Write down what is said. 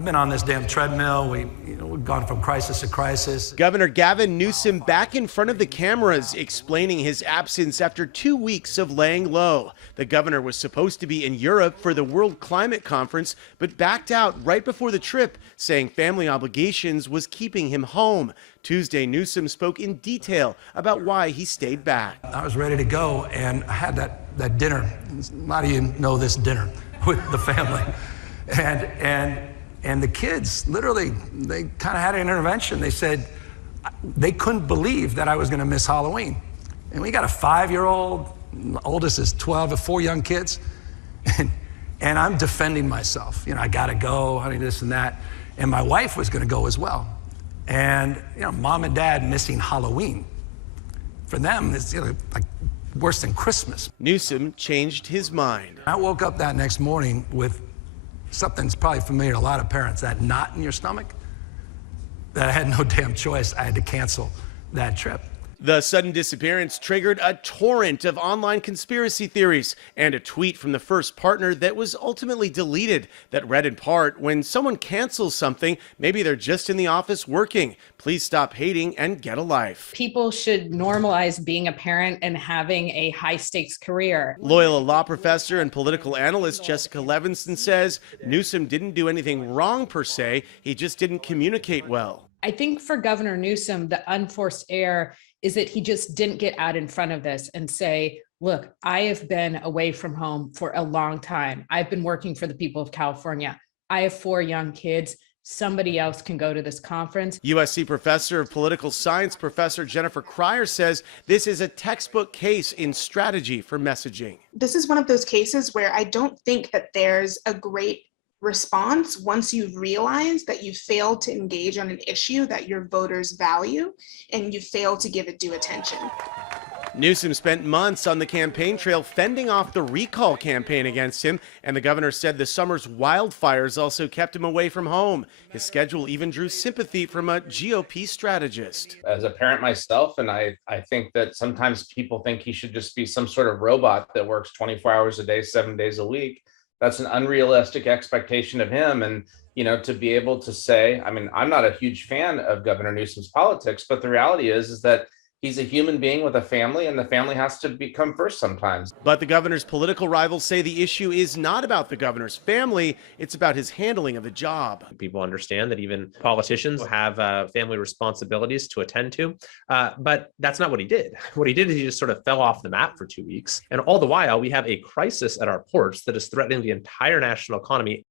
I've been on this damn treadmill. We've gone from crisis to crisis. Governor Gavin Newsom back in front of the cameras explaining his absence after 2 weeks of laying low. The governor was supposed to be in Europe for the World Climate Conference, but backed out right before the trip, saying family obligations was keeping him home. Tuesday, Newsom spoke in detail about why he stayed back. I was ready to go, and I had that dinner. A lot of you know this dinner with the family. And the kids, literally, they kind of had an intervention. They said they couldn't believe that I was going to miss Halloween. And we got a 5-year-old, oldest is 12, 4 young kids. And I'm defending myself. I got to go, honey, this and that. And my wife was going to go as well. And, mom and dad missing Halloween. For them, it's like worse than Christmas. Newsom changed his mind. I woke up that next morning with something's probably familiar to a lot of parents, that knot in your stomach, that I had no damn choice. I had to cancel that trip. The sudden disappearance triggered a torrent of online conspiracy theories and a tweet from the first partner that was ultimately deleted that read in part, "When someone cancels something, maybe they're just in the office working. Please stop hating and get a life." People should normalize being a parent and having a high-stakes career. Loyola law professor and political analyst Jessica Levinson says Newsom didn't do anything wrong per se, he just didn't communicate well. I think for Governor Newsom, the unforced error is that he just didn't get out in front of this and say, look, I have been away from home for a long time. I've been working for the people of California. I have 4 young kids. Somebody else can go to this conference. USC professor of political science, Professor Jennifer Cryer, says this is a textbook case in strategy for messaging. This is one of those cases where I don't think that there's a great response once you've realized that you failed to engage on an issue that your voters value and you fail to give it due attention. Newsom spent months on the campaign trail fending off the recall campaign against him, and the governor said the summer's wildfires also kept him away from home. His schedule even drew sympathy from a GOP strategist. As a parent myself, and I think that sometimes people think he should just be some sort of robot that works 24 hours a day, 7 days a week. That's an unrealistic expectation of him. And, to be able to say, I'm not a huge fan of Governor Newsom's politics, but the reality is that he's a human being with a family, and the family has to come first sometimes. But the governor's political rivals say the issue is not about the governor's family, it's about his handling of the job. People understand that even politicians have family responsibilities to attend to, but that's not what he did. What he did is he just sort of fell off the map for 2 weeks. And all the while, we have a crisis at our ports that is threatening the entire national economy